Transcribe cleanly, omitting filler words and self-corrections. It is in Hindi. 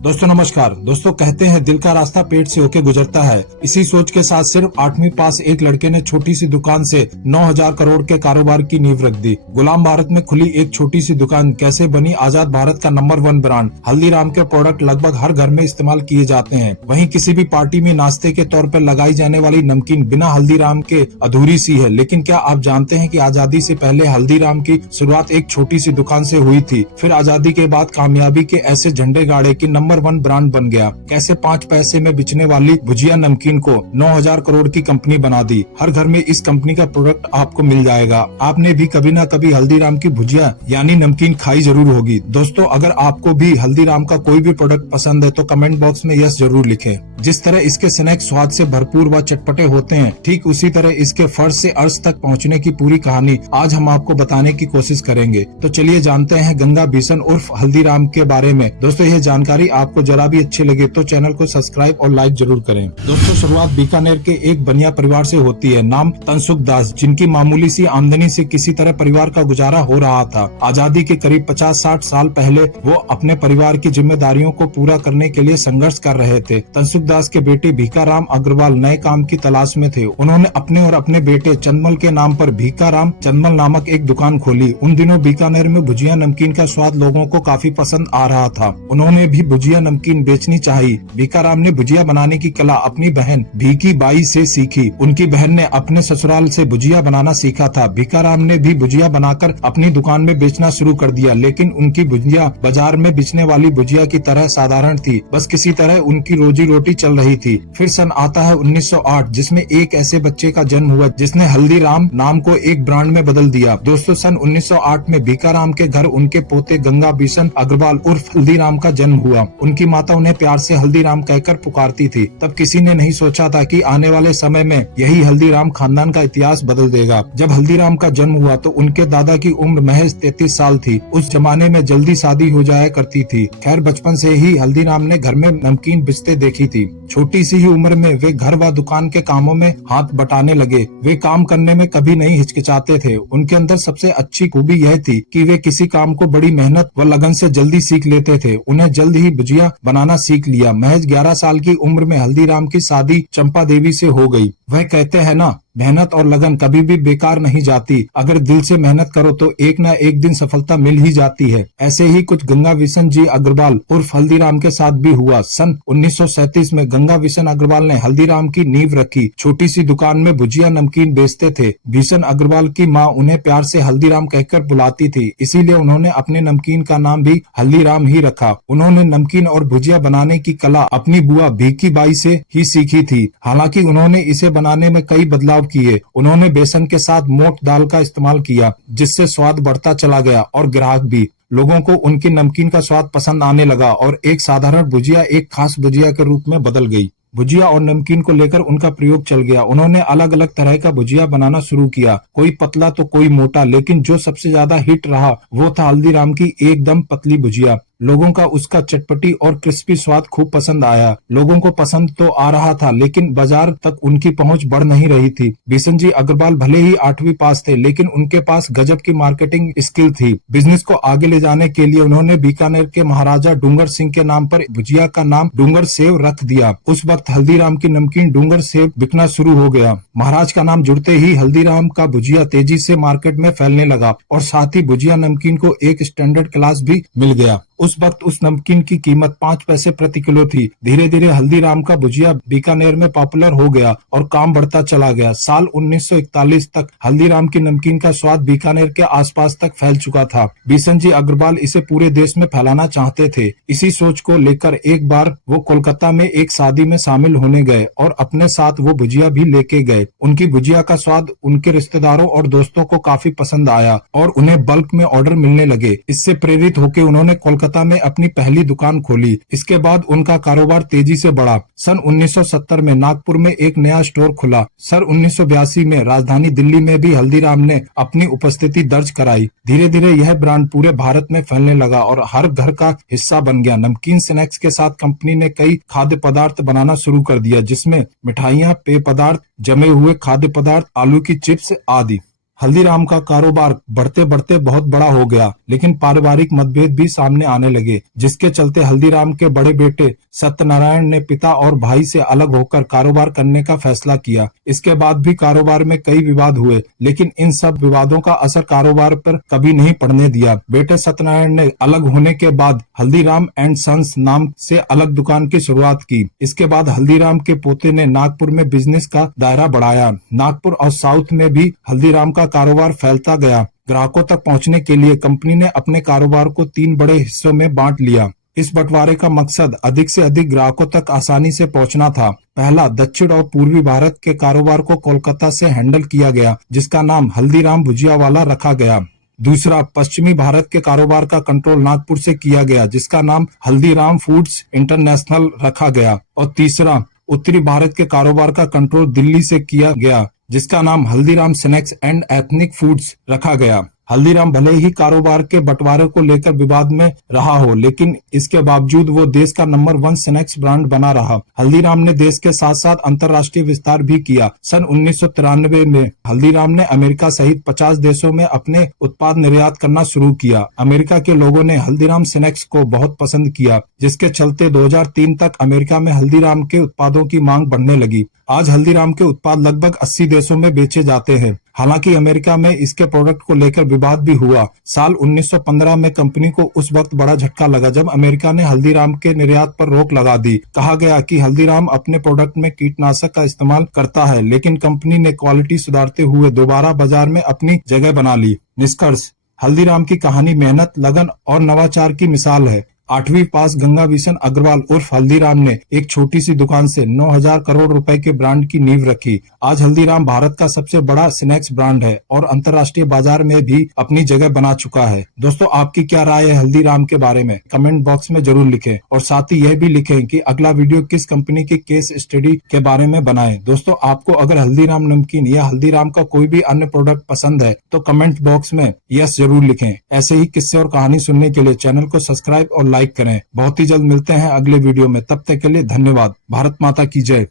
दोस्तों नमस्कार। दोस्तों कहते हैं दिल का रास्ता पेट से होके गुजरता है। इसी सोच के साथ सिर्फ 8वीं पास एक लड़के ने छोटी सी दुकान से 9,000 करोड़ के कारोबार की नींव रख दी। गुलाम भारत में खुली एक छोटी सी दुकान कैसे बनी आजाद भारत का नंबर 1 ब्रांड। हल्दीराम के प्रोडक्ट लगभग हर घर में इस्तेमाल किए जाते हैं। वहीं किसी भी पार्टी में नाश्ते के तौर पर लगाई जाने वाली नमकीन बिना हल्दीराम के अधूरी सी है। लेकिन क्या आप जानते हैं कि आजादी से पहले हल्दीराम की शुरुआत एक छोटी सी दुकान से हुई थी। फिर आजादी के बाद कामयाबी के ऐसे झंडे गाड़े की नंबर 1 ब्रांड बन गया। कैसे 5 पैसे में बिचने वाली भुजिया नमकीन को 9,000 करोड़ की कंपनी बना दी। हर घर में इस कंपनी का प्रोडक्ट आपको मिल जाएगा। आपने भी कभी ना कभी हल्दीराम की भुजिया यानी नमकीन खाई जरूर होगी। दोस्तों अगर आपको भी हल्दीराम का कोई भी प्रोडक्ट पसंद है तो कमेंट बॉक्स में यस जरूर लिखें। जिस तरह इसके स्नैक्स स्वाद से भरपूर व चटपटे होते हैं, ठीक उसी तरह इसके फर्श से अर्श तक पहुंचने की पूरी कहानी आज हम आपको बताने की कोशिश करेंगे। तो चलिए जानते हैं गंगा बिशन उर्फ हल्दीराम के बारे में। दोस्तों यह जानकारी आपको जरा भी अच्छी लगे तो चैनल को सब्सक्राइब और लाइक जरूर करें। दोस्तों शुरुआत बीकानेर के एक बनिया परिवार से होती है, नाम तनसुख दास, जिनकी मामूली सी आमदनी से किसी तरह परिवार का गुजारा हो रहा था। आजादी के करीब 50-60 साल पहले वो अपने परिवार की जिम्मेदारियों को पूरा करने के लिए संघर्ष कर रहे थे। तनसुख दास के बेटे भीकाराम अग्रवाल नए काम की तलाश में थे। उन्होंने अपने और अपने बेटे चंदमल के नाम पर भीकाराम चंदमल नामक एक दुकान खोली। उन दिनों बीकानेर में भुजिया नमकीन का स्वाद लोगों को काफी पसंद आ रहा था। उन्होंने भी भुजिया नमकीन बेचनी चाहिए। भीकाराम ने भुजिया बनाने की कला अपनी बहन भीकी बाई से सीखी। उनकी बहन ने अपने ससुराल से भुजिया बनाना सीखा था। भीकाराम ने भी भुजिया बनाकर अपनी दुकान में बेचना शुरू कर दिया, लेकिन उनकी भुजिया बाजार में बिचने वाली भुजिया की तरह साधारण थी। बस किसी तरह उनकी रोजी रोटी चल रही थी। फिर सन आता है 1908, जिसमें एक ऐसे बच्चे का जन्म हुआ जिसने हल्दीराम नाम को एक ब्रांड में बदल दिया। दोस्तों सन 1908 में भीकाराम के घर उनके पोते गंगा बिशन अग्रवाल उर्फ हल्दीराम का जन्म हुआ। उनकी माता उन्हें प्यार से हल्दीराम कहकर पुकारती थी। तब किसी ने नहीं सोचा था कि आने वाले समय में यही हल्दीराम खानदान का इतिहास बदल देगा। जब हल्दीराम का जन्म हुआ तो उनके दादा की उम्र महज 33 साल थी। उस जमाने में जल्दी शादी हो जाया करती थी। खैर बचपन से ही हल्दीराम ने घर में नमकीन बेचते देखी थी। छोटी सी ही उम्र में वे घर व दुकान के कामों में हाथ बटाने लगे। वे काम करने में कभी नहीं हिचकिचाते थे। उनके अंदर सबसे अच्छी खूबी यह थी कि वे किसी काम को बड़ी मेहनत व लगन से जल्दी सीख लेते थे। उन्हें जल्द ही भुजिया बनाना सीख लिया। महज 11 साल की उम्र में हल्दीराम की शादी चंपा देवी से हो गई। वह कहते हैं ना, मेहनत और लगन कभी भी बेकार नहीं जाती। अगर दिल से मेहनत करो तो एक न एक दिन सफलता मिल ही जाती है। ऐसे ही कुछ गंगा बिशन जी अग्रवाल उर्फ हल्दीराम के साथ भी हुआ। सन 1937 में गंगा बिशन अग्रवाल ने हल्दीराम की नींव रखी। छोटी सी दुकान में भुजिया नमकीन बेचते थे। बिशन अग्रवाल की माँ उन्हें प्यार से हल्दीराम कहकर बुलाती थी, इसीलिए उन्होंने अपने नमकीन का नाम भी हल्दीराम ही रखा। उन्होंने नमकीन और भुजिया बनाने की कला अपनी बुआ भीकी बाई से ही सीखी थी। हालांकि उन्होंने इसे बनाने में कई बदलाव किए। उन्होंने बेसन के साथ मोट दाल का इस्तेमाल किया, जिससे स्वाद बढ़ता चला गया और ग्राहक भी। लोगों को उनकी नमकीन का स्वाद पसंद आने लगा और एक साधारण भुजिया एक खास भुजिया के रूप में बदल गई। भुजिया और नमकीन को लेकर उनका प्रयोग चल गया। उन्होंने अलग अलग तरह का भुजिया बनाना शुरू किया, कोई पतला तो कोई मोटा, लेकिन जो सबसे ज्यादा हिट रहा वो था हल्दीराम की एकदम पतली भुजिया। लोगों का उसका चटपटी और क्रिस्पी स्वाद खूब पसंद आया। लोगों को पसंद तो आ रहा था, लेकिन बाजार तक उनकी पहुंच बढ़ नहीं रही थी। बिशन जी अग्रवाल भले ही 8वीं पास थे, लेकिन उनके पास गजब की मार्केटिंग स्किल थी। बिजनेस को आगे ले जाने के लिए उन्होंने बीकानेर के महाराजा डूंगर सिंह के नाम पर भुजिया का नाम डूंगर सेव रख दिया। उस वक्त हल्दीराम की नमकीन डूंगर सेव बिकना शुरू हो गया। महाराज का नाम जुड़ते ही हल्दीराम का भुजिया तेजी से मार्केट में फैलने लगा और साथ ही भुजिया नमकीन को एक स्टैंडर्ड क्लास भी मिल गया। उस वक्त उस नमकीन की कीमत 5 पैसे प्रति किलो थी। धीरे धीरे हल्दीराम का भुजिया बीकानेर में पॉपुलर हो गया और काम बढ़ता चला गया। साल 1941 तक हल्दीराम की नमकीन का स्वाद बीकानेर के आसपास तक फैल चुका था। बिशन जी अग्रवाल इसे पूरे देश में फैलाना चाहते थे। इसी सोच को लेकर एक बार वो कोलकाता में एक शादी में शामिल होने गए और अपने साथ वो भुजिया भी लेके गए। उनकी भुजिया का स्वाद उनके रिश्तेदारों और दोस्तों को काफी पसंद आया और उन्हें बल्क में ऑर्डर मिलने लगे। इससे प्रेरित होकर उन्होंने कोलकाता में अपनी पहली दुकान खोली। इसके बाद उनका कारोबार तेजी से बढ़ा। सन 1970 में नागपुर में एक नया स्टोर खुला। सन 1982 में राजधानी दिल्ली में भी हल्दीराम ने अपनी उपस्थिति दर्ज कराई। धीरे धीरे यह ब्रांड पूरे भारत में फैलने लगा और हर घर का हिस्सा बन गया। नमकीन स्नैक्स के साथ कंपनी ने कई खाद्य पदार्थ बनाना शुरू कर दिया, जिसमें मिठाइयाँ, पेय पदार्थ, जमे हुए खाद्य पदार्थ, आलू की चिप्स आदि। हल्दीराम का कारोबार बढ़ते बढ़ते बहुत बड़ा हो गया, लेकिन पारिवारिक मतभेद भी सामने आने लगे, जिसके चलते हल्दीराम के बड़े बेटे सत्यनारायण ने पिता और भाई से अलग होकर कारोबार करने का फैसला किया। इसके बाद भी कारोबार में कई विवाद हुए, लेकिन इन सब विवादों का असर कारोबार पर कभी नहीं पड़ने दिया। बेटे सत्यनारायण ने अलग होने के बाद हल्दीराम एंड सन्स नाम से अलग दुकान की शुरुआत की। इसके बाद हल्दीराम के पोते ने नागपुर में बिजनेस का दायरा बढ़ाया। नागपुर और साउथ में भी हल्दीराम का कारोबार फैलता गया। ग्राहकों तक पहुंचने के लिए कंपनी ने अपने कारोबार को 3 बड़े हिस्सों में बांट लिया। इस बंटवारे का मकसद अधिक से अधिक ग्राहकों तक आसानी से पहुंचना था। पहला, दक्षिण और पूर्वी भारत के कारोबार को कोलकाता से हैंडल किया गया, जिसका नाम हल्दीराम भुजियावाला रखा गया। दूसरा, पश्चिमी भारत के कारोबार का कंट्रोल नागपुर से किया गया, जिसका नाम हल्दीराम फूड्स इंटरनेशनल रखा गया। और तीसरा, उत्तरी भारत के कारोबार का कंट्रोल दिल्ली से किया गया, जिसका नाम Haldiram snacks and ethnic foods रखा गया। हल्दीराम भले ही कारोबार के बंटवारे को लेकर विवाद में रहा हो, लेकिन इसके बावजूद वो देश का नंबर 1 स्नैक्स ब्रांड बना रहा। हल्दीराम ने देश के साथ साथ अंतर्राष्ट्रीय विस्तार भी किया। सन 1993 में हल्दीराम ने अमेरिका सहित 50 देशों में अपने उत्पाद निर्यात करना शुरू किया। अमेरिका के लोगों ने हल्दीराम स्नैक्स को बहुत पसंद किया, जिसके चलते 2003 तक अमेरिका में हल्दीराम के उत्पादों की मांग बढ़ने लगी। आज हल्दीराम के उत्पाद लगभग 80 देशों में बेचे जाते हैं। हालांकि अमेरिका में इसके प्रोडक्ट को लेकर विवाद भी हुआ। साल 1915 में कंपनी को उस वक्त बड़ा झटका लगा जब अमेरिका ने हल्दीराम के निर्यात पर रोक लगा दी। कहा गया कि हल्दीराम अपने प्रोडक्ट में कीटनाशक का इस्तेमाल करता है, लेकिन कंपनी ने क्वालिटी सुधारते हुए दोबारा बाजार में अपनी जगह बना ली। निष्कर्ष, हल्दीराम की कहानी मेहनत, लगन और नवाचार की मिसाल है। 8वीं पास गंगा बिशन अग्रवाल उर्फ हल्दीराम ने एक छोटी सी दुकान से 9,000 करोड़ रुपए के ब्रांड की नींव रखी। आज हल्दीराम भारत का सबसे बड़ा स्नैक्स ब्रांड है और अंतर्राष्ट्रीय बाजार में भी अपनी जगह बना चुका है। दोस्तों, आपकी क्या राय है हल्दीराम के बारे में? कमेंट बॉक्स में जरूर लिखें और साथ ही यह भी लिखें कि अगला वीडियो किस कंपनी की केस स्टडी के बारे में बनाएं। दोस्तों, आपको अगर हल्दीराम नमकीन या हल्दीराम का कोई भी अन्य प्रोडक्ट पसंद है तो कमेंट बॉक्स में यस जरूर लिखें। ऐसे ही किस्से और कहानी सुनने के लिए चैनल को सब्सक्राइब और लाइक करें। बहुत ही जल्द मिलते हैं अगले वीडियो में। तब तक के लिए धन्यवाद। भारत माता की जय।